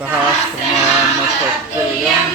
सहस्रनामसत्तुल्यम्